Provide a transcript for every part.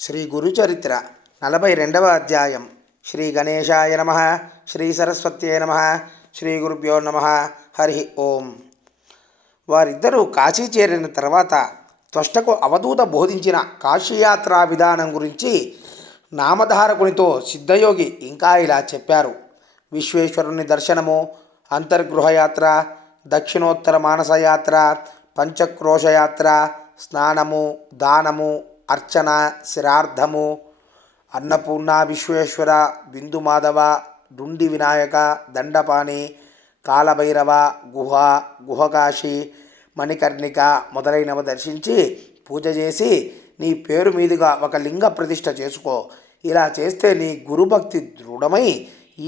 శ్రీ గురుచరిత్ర 42వ అధ్యాయం. శ్రీ గణేశాయ నమ. శ్రీ సరస్వత్యై నమ. శ్రీ గురుభ్యో నమ. హరి ఓం. వారిద్దరూ కాశీ చేరిన తర్వాత త్వష్టకు అవధూత బోధించిన కాశీయాత్రా విధానం గురించి నామధారకునితో సిద్ధయోగి ఇంకా ఇలా చెప్పారు. విశ్వేశ్వరుని దర్శనము, అంతర్గృహయాత్ర, దక్షిణోత్తర మానసయాత్ర, పంచక్రోశయాత్ర, స్నానము, దానము, అర్చన, శ్రాద్ధము, అన్నపూర్ణ, విశ్వేశ్వర, బిందు మాధవ, డుండి వినాయక, దండపాణి, కాలభైరవ, గుహకాశి, మణికర్ణిక మొదలైనవి దర్శించి పూజ చేసి నీ పేరు మీదుగా ఒక లింగ ప్రతిష్ఠ చేసుకో. ఇలా చేస్తే నీ గురుభక్తి దృఢమై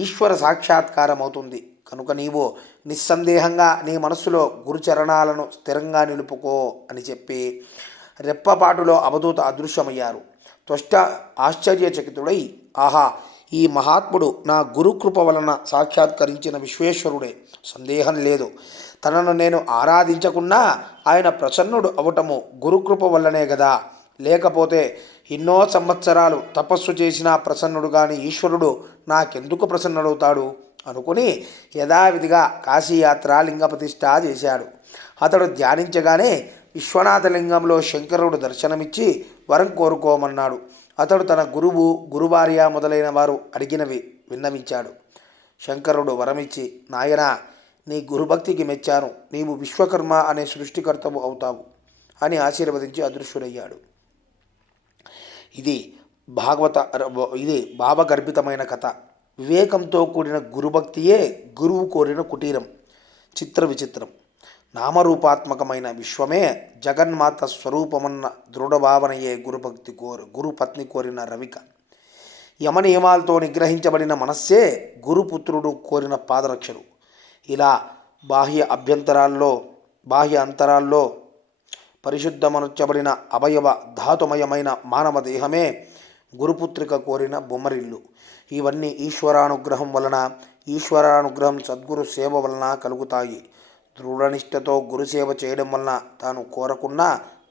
ఈశ్వర సాక్షాత్కారం అవుతుంది. కనుక నీవు నిస్సందేహంగా నీ మనస్సులో గురుచరణాలను స్థిరంగా నిలుపుకో అని చెప్పి రెప్పపాటులో అవధూత అదృశ్యమయ్యారు. త్వష్ట ఆశ్చర్యచకితుడై, ఆహా, ఈ మహాత్ముడు నా గురుకృప వలన సాక్షాత్కరించిన విశ్వేశ్వరుడే, సందేహం లేదు. తనను నేను ఆరాధించకున్నా ఆయన ప్రసన్నుడు అవటము గురుకృప వల్లనే కదా. లేకపోతే ఎన్నో సంవత్సరాలు తపస్సు చేసినా ప్రసన్నుడు కాని ఈశ్వరుడు నాకెందుకు ప్రసన్నుడవుతాడు అనుకుని యథావిధిగా కాశీయాత్ర లింగ ప్రతిష్ఠ చేశాడు. అతడు ధ్యానించగానే విశ్వనాథలింగంలో శంకరుడు దర్శనమిచ్చి వరం కోరుకోమన్నాడు. అతడు తన గురువు, గురుభార్య మొదలైన వారు అడిగినవి విన్నవించాడు. శంకరుడు వరమిచ్చి, నాయనా, నీ గురుభక్తికి మెచ్చాను, నీవు విశ్వకర్మ అనే సృష్టికర్తవు అవుతావు అని ఆశీర్వదించి అదృశ్యుడయ్యాడు. ఇది భావగర్భితమైన కథ. వివేకంతో కూడిన గురుభక్తియే గురువు కోరిన కుటీరం. చిత్ర విచిత్రం. నామరూపాత్మకమైన విశ్వమే జగన్మాత స్వరూపమన్న దృఢభావనయే గురుపత్ని కోరిన రవిక. యమనియమాలతో నిగ్రహించబడిన మనస్సే గురుపుత్రుడు కోరిన పాదరక్షలు. ఇలా బాహ్య అంతరాల్లో పరిశుద్ధమనర్చబడిన అవయవ ధాతుమయమైన మానవ దేహమే గురుపుత్రిక కోరిన బొమ్మరిల్లు. ఇవన్నీ ఈశ్వరానుగ్రహం సద్గురు సేవ వలన కలుగుతాయి. దృఢనిష్టతో గురుసేవ చేయడం వలన తాను కోరకున్న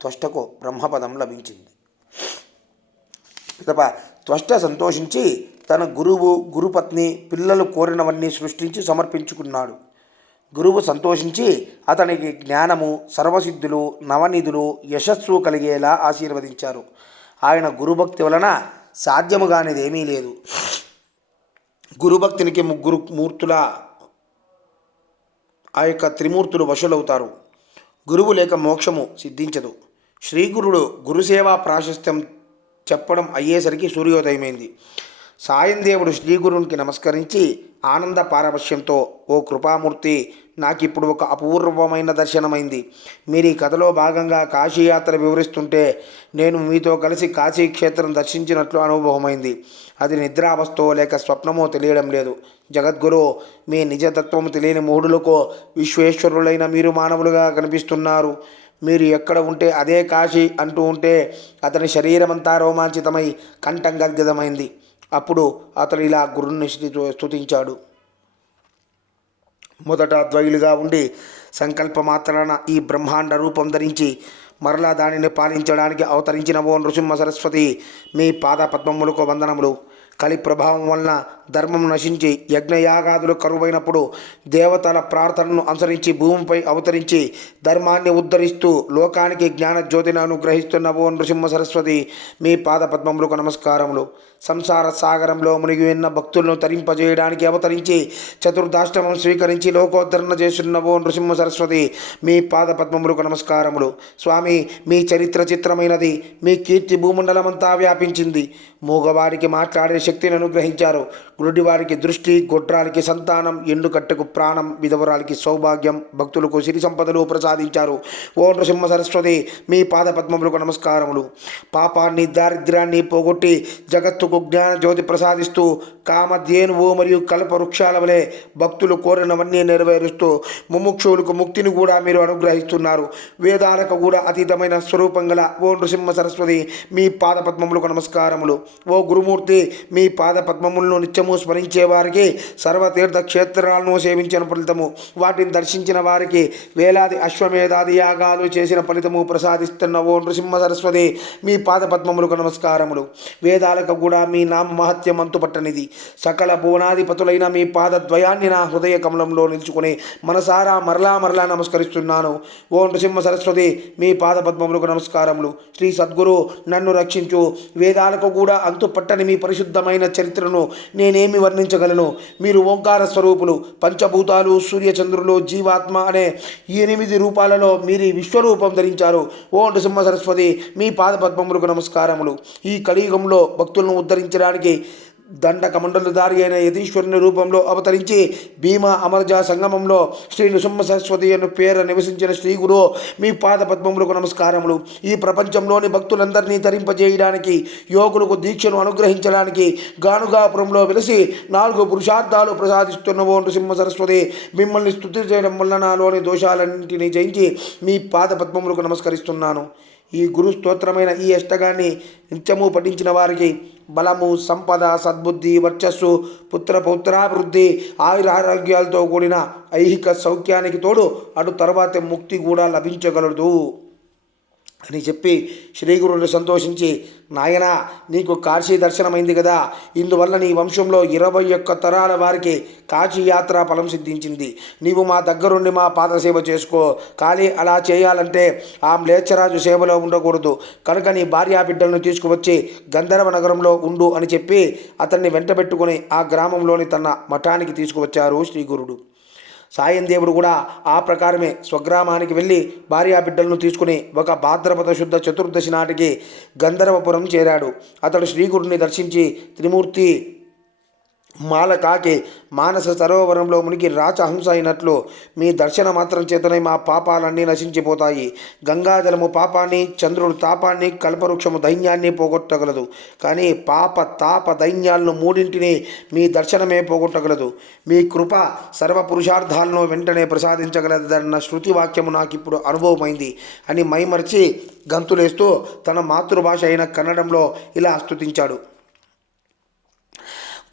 త్వష్టకు బ్రహ్మపదం లభించింది. త్వష్ట సంతోషించి తన గురువు, గురుపత్ని, పిల్లలు కోరినవన్నీ సృష్టించి సమర్పించుకున్నాడు. గురువు సంతోషించి అతనికి జ్ఞానము, సర్వసిద్ధులు, నవనిధులు, యశస్సు కలిగేలా ఆశీర్వదించారు. ఆయన గురుభక్తి వలన సాధ్యము కానిదేమీ లేదు. గురుభక్తినికి ఆ యొక్క త్రిమూర్తులు వశులవుతారు. గురువు లేక మోక్షము సిద్ధించదు. శ్రీగురుడు గురుసేవా ప్రాశస్త్యం చెప్పడం అయ్యేసరికి సూర్యోదయమైంది. సాయందేవుడు శ్రీగురునికి నమస్కరించి ఆనంద పారవశ్యంతో, ఓ కృపామూర్తి, నాకిప్పుడు ఒక అపూర్వమైన దర్శనమైంది. మీరు ఈ కథలో భాగంగా కాశీయాత్ర వివరిస్తుంటే నేను మీతో కలిసి కాశీక్షేత్రం దర్శించినట్లు అనుభవమైంది. అది నిద్రావస్థో లేక స్వప్నమో తెలియడం లేదు. జగద్గురు, మీ నిజతత్వము తెలియని మూఢులకో విశ్వేశ్వరులైన మీరు మానవులుగా కనిపిస్తున్నారు. మీరు ఎక్కడ ఉంటే అదే కాశీ అంటూ ఉంటే అతని శరీరమంతా రోమాంచితమై కంఠం గద్గదమైంది. అప్పుడు అతడు ఇలా గురుని స్తుతించాడు. మొదట ద్వైలుగా ఉండి సంకల్పమాత్రాన ఈ బ్రహ్మాండ రూపం ధరించి మరలా దానిని పాలించడానికి అవతరించిన ఓ నృసింహ సరస్వతి, మీ పాద పద్మములకు వందనములు. కలి ప్రభావం వలన ధర్మం నశించి యజ్ఞయాగాదులు కరువైనప్పుడు దేవతల ప్రార్థనను అనుసరించి భూమిపై అవతరించి ధర్మాన్ని ఉద్ధరిస్తూ లోకానికి జ్ఞానజ్యోతిని అనుగ్రహిస్తున్న ఓ నృసింహ సరస్వతి, మీ పాద పద్మములకు నమస్కారములు. సంసార సాగరంలో మునిగి ఉన్న భక్తులను తరింపజేయడానికి అవతరించి చతుర్దాష్టమం స్వీకరించి లోకోద్ధరణ చేస్తున్న ఓ నృసింహ సరస్వతి, మీ పాద పద్మములకు నమస్కారములు. స్వామి, మీ చరిత్ర చిత్రమైనది. మీ కీర్తి భూమండలమంతా వ్యాపించింది. మూగవారికి మాట్లాడే శక్తిని అనుగ్రహించారు. గురుడివారికి దృష్టి, గొడ్రాలికి సంతానం, ఎండుకట్టకు ప్రాణం, విధవరాలికి సౌభాగ్యం, భక్తులకు సిరి సంపదలు ప్రసాదించారు. ఓ నృసింహ సరస్వతి, మీ పాద పద్మములకు నమస్కారములు. పాపాన్ని, దారిద్ర్యాన్ని పోగొట్టి జగత్తుకు జ్ఞాన జ్యోతి ప్రసాదిస్తూ కామధేనువు మరియు కల్ప వృక్షాల వలె భక్తులు కోరినవన్నీ నెరవేరుస్తూ ముముక్షువులకు ముక్తిని కూడా మీరు అనుగ్రహిస్తున్నారు. వేదాలకు కూడా అతీతమైన స్వరూపం గల ఓ నృసింహ సరస్వతి, మీ పాద పద్మములకు నమస్కారములు. ఓ గురుమూర్తి, మీ పాద పద్మములను నిత్యము స్మరించే వారికి సర్వతీర్థ క్షేత్రాలను సేవించిన ఫలితము, వాటిని దర్శించిన వారికి వేలాది అశ్వమేధాది యాగాలు చేసిన ఫలితము ప్రసాదిస్తున్న ఓ నృసింహ సరస్వతి మీ పాద పద్మములకు నమస్కారములు. వేదాలకు కూడా మీ నామ మహత్యం అంతుపట్టనిది. సకల భువనాధిపతులైన మీ పాదద్వయాన్ని నా హృదయ కమలంలో నిలుచుకుని మనసారా మరలా నమస్కరిస్తున్నాను. ఓ నృసింహ సరస్వతి మీ పాద పద్మములకు నమస్కారములు. శ్రీ సద్గురు నన్ను రక్షించు. వేదాలకు కూడా అంతుపట్టని మీ పరిశుద్ధమైన చరిత్రను నేనేమి వర్ణించగలను? మీరు ఓంకార స్వరూపులు, పంచభూతాలు, సూర్యచంద్రులు, జీవాత్మ అనే 8 రూపాలలో మీరు విశ్వరూపం ధరించారు. ఓ నృసింహ సరస్వతి మీ పాద పద్మములకు నమస్కారములు. ఈ కలియుగంలో భక్తులను ఉద్ధరించడానికి దండకమండలుదారి అయిన యతీశ్వరుని రూపంలో అవతరించి భీమా అమరజ సంగమంలో శ్రీ నృసింహ సరస్వతి అను పేర నివసించిన శ్రీ గురు మీ పాద పద్మములకు నమస్కారములు. ఈ ప్రపంచంలోని భక్తులందరినీ తరింపజేయడానికి, యోగులకు దీక్షను అనుగ్రహించడానికి గానుగాపురంలో వెలిసి 4 పురుషార్థాలు ప్రసాదిస్తున్న ఓ నృసింహ సరస్వతి మిమ్మల్ని స్తుతి చేయడం వల్ల నాలోని దోషాలన్నింటినీ జయించి మీ పాద పద్మములకు నమస్కరిస్తున్నాను. ఈ గురు స్తోత్రమైన ఈ అష్టకాన్ని నిత్యము పఠించిన వారికి బలము, సంపద, సద్బుద్ధి, వర్చస్సు, పౌత్రాభివృద్ధి, ఆయురారోగ్యాలతో కూడిన ఐహిక సౌఖ్యానికి తోడు అటు తర్వాత ముక్తి కూడా లభించగలదు అని చెప్పి శ్రీగురుని సంతోషించి, నాయనా నీకు కాశీ దర్శనమైంది కదా, ఇందువల్ల నీ వంశంలో 21 తరాల వారికి కాశీ యాత్ర ఫలం సిద్ధించింది. నీవు మా దగ్గరుండి మా పాదసేవ చేసుకో. కానీ అలా చేయాలంటే ఆ మ్లేచ్ఛరాజు సేవలో ఉండకూడదు. కనుక నీ భార్యా బిడ్డలను తీసుకువచ్చి గంధర్వ నగరంలో ఉండు అని చెప్పి అతన్ని వెంటబెట్టుకుని ఆ గ్రామంలోని తన మఠానికి తీసుకువచ్చారు శ్రీగురుడు. సాయం దేవుడు కూడా ఆ ప్రకారమే స్వగ్రామానికి వెళ్ళి భార్యా బిడ్డలను తీసుకుని ఒక భాద్రపద శుద్ధ చతుర్దశి నాటికి గంధర్వపురం చేరాడు. అతడు శ్రీగురుని దర్శించి త్రిమూర్తి మాల కాకి మానస సరోవరంలో మునిగి రాచహంస అయినట్లు మీ దర్శన మాత్రం చేతనే మా పాపాలన్నీ నశించిపోతాయి. గంగాజలము పాపాన్ని, చంద్రుడు తాపాన్ని, కల్పవృక్షము దైన్యాన్ని పోగొట్టగలదు. కానీ పాప తాప దైన్యాలను మూడింటిని మీ దర్శనమే పోగొట్టగలదు. మీ కృప సర్వ పురుషార్థాలను వెంటనే ప్రసాదించగలదన్న శృతి వాక్యము నాకు ఇప్పుడు అనుభవమైంది అని మైమర్చి గంతులేస్తూ తన మాతృభాష అయిన కన్నడంలో ఇలా స్తుతించాడు.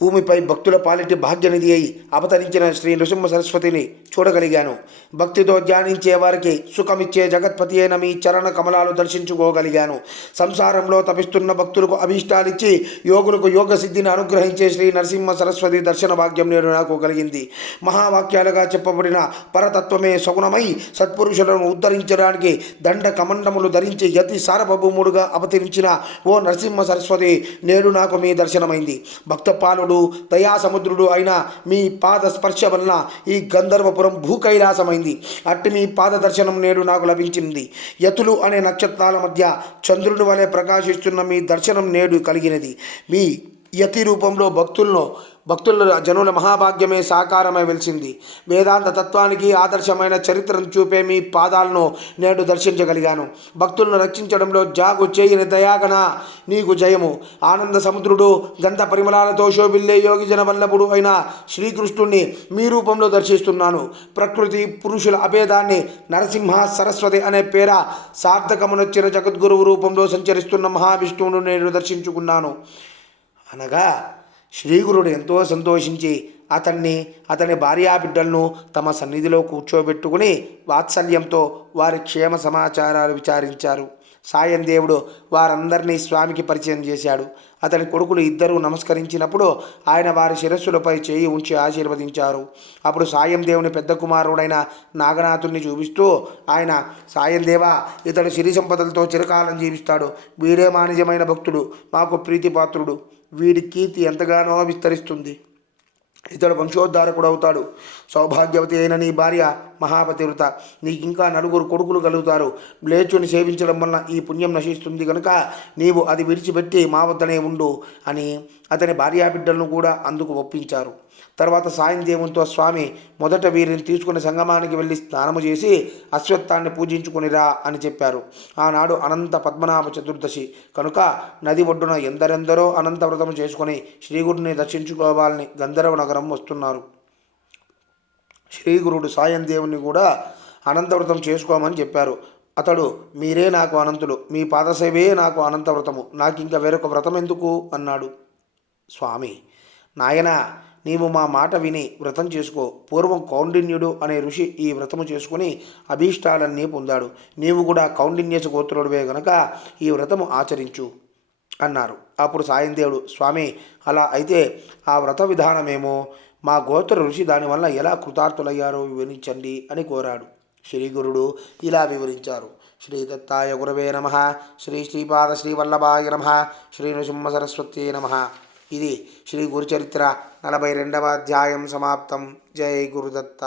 భూమిపై భక్తుల పాలిటి భాగ్యనిధి అయి అవతరించిన శ్రీ నృసింహ సరస్వతిని చూడగలిగాను. భక్తితో ధ్యానించే వారికి సుఖమిచ్చే జగత్పతి అయిన మీ చరణ కమలాలు దర్శించుకోగలిగాను. సంసారంలో తపిస్తున్న భక్తులకు అభీష్టాలిచ్చి యోగులకు యోగ సిద్ధిని అనుగ్రహించే శ్రీ నరసింహ సరస్వతి దర్శన భాగ్యం నేడు నాకు కలిగింది. మహావాక్యాలుగా చెప్పబడిన పరతత్వమే సగుణమై సత్పురుషులను ఉద్ధరించడానికి దండ కమండములు ధరించి యతి సార్వభౌముడుగా అవతరించిన ఓ నరసింహ సరస్వతి నేడు నాకు మీ దర్శనమైంది. భక్తపాలు దయాసముద్రుడు అయిన మీ పాద స్పర్శ వలన ఈ గంధర్వపురం భూకైలాసమైంది. అట్టి మీ పాద దర్శనం నేడు నాకు లభించింది. యతులు అనే నక్షత్రాల మధ్య చంద్రుని వలె ప్రకాశిస్తున్న మీ దర్శనం నేడు కలిగినది. మీ యతి రూపంలో భక్తుల జనుల మహాభాగ్యమే సాకారమై వెలిసింది. వేదాంత తత్వానికి ఆదర్శమైన చరిత్రను చూపే మీ పాదాలను నేడు దర్శించగలిగాను. భక్తులను రక్షించడంలో జాగు చేయని దయాగణ నీకు జయము. ఆనంద సముద్రుడు గంధ పరిమళాలతో శోభిల్లే యోగిజన వల్లభుడు అయిన శ్రీకృష్ణుణ్ణి మీ రూపంలో దర్శిస్తున్నాను. ప్రకృతి పురుషుల అభేదాన్ని నరసింహ సరస్వతి అనే పేర సార్థకమునొచ్చిన జగద్గురువు రూపంలో సంచరిస్తున్న మహావిష్ణువును నేను దర్శించుకున్నాను అనగా శ్రీగురుడు ఎంతో సంతోషించి అతని భార్యాబిడ్డలను తమ సన్నిధిలో కూర్చోబెట్టుకుని వాత్సల్యంతో వారి క్షేమ సమాచారాలు విచారించారు. సాయం దేవుడు వారందరినీ స్వామికి పరిచయం చేశాడు. అతని కొడుకులు ఇద్దరూ నమస్కరించినప్పుడు ఆయన వారి శిరస్సులపై చేయి ఉంచి ఆశీర్వదించారు. అప్పుడు సాయం దేవుని పెద్ద కుమారుడైన నాగనాథుని చూపిస్తూ ఆయన, సాయం దేవా, ఇతడు సిరి సంపదలతో చిరకాలం జీవిస్తాడు. వీడే మా నిజమైన భక్తుడు, మాకు ప్రీతిపాత్రుడు. వీడి కీర్తి ఎంతగానో విస్తరిస్తుంది. ఇతడు వంశోద్ధారకుడు అవుతాడు. సౌభాగ్యవతి అయిన నీ భార్య మహాపతివ్రత. నీకు ఇంకా 4 కొడుకులు కలుగుతారు. మ్లేచ్చుని సేవించడం వలన ఈ పుణ్యం నశిస్తుంది కనుక నీవు అది విడిచిపెట్టి మా వద్దనే ఉండు అని అతని భార్యాబిడ్డలను కూడా అందుకు ఒప్పించారు. తర్వాత సాయం దేవునితో స్వామి, మొదట వీరిని తీసుకుని సంగమానికి వెళ్ళి స్నానము చేసి అశ్వత్థాన్ని పూజించుకునిరా అని చెప్పారు. ఆనాడు అనంత పద్మనాభ చతుర్దశి కనుక నది ఒడ్డున ఎందరెందరో అనంత వ్రతము చేసుకుని శ్రీగురుని దర్శించుకోవాలని గంధర్వ నగరం వస్తున్నారు. శ్రీగురుడు సాయం దేవుని కూడా అనంతవ్రతం చేసుకోమని చెప్పారు. అతడు, మీరే నాకు అనంతులు, మీ పాదసేవే నాకు అనంతవ్రతము, నాకు ఇంకా వేరొక వ్రతం ఎందుకు అన్నాడు. స్వామి, నాయన, నీవు మా మాట విని వ్రతం చేసుకో. పూర్వం కౌండిన్యుడు అనే ఋషి ఈ వ్రతము చేసుకుని అభీష్టాలన్నీ పొందాడు. నీవు కూడా కౌండిన్యస గోత్రుడివే గనక ఈ వ్రతము ఆచరించు అన్నారు. అప్పుడు సాయందేవుడు, స్వామి, అలా అయితే ఆ వ్రత విధానమేమో, మా గోత్ర ఋషి దానివల్ల ఎలా కృతార్థులయ్యారో వివరించండి అని కోరాడు. శ్రీ గురుడు ఇలా వివరించారు. శ్రీ దత్తాయ గురవే నమ. శ్రీ శ్రీపాద శ్రీవల్లభాయ నమ. శ్రీ నృసింహ సరస్వత్యే నమ. ఇది శ్రీ గురుచరిత్ర 42వ అధ్యాయం సమాప్తం. జై గురుదత్త.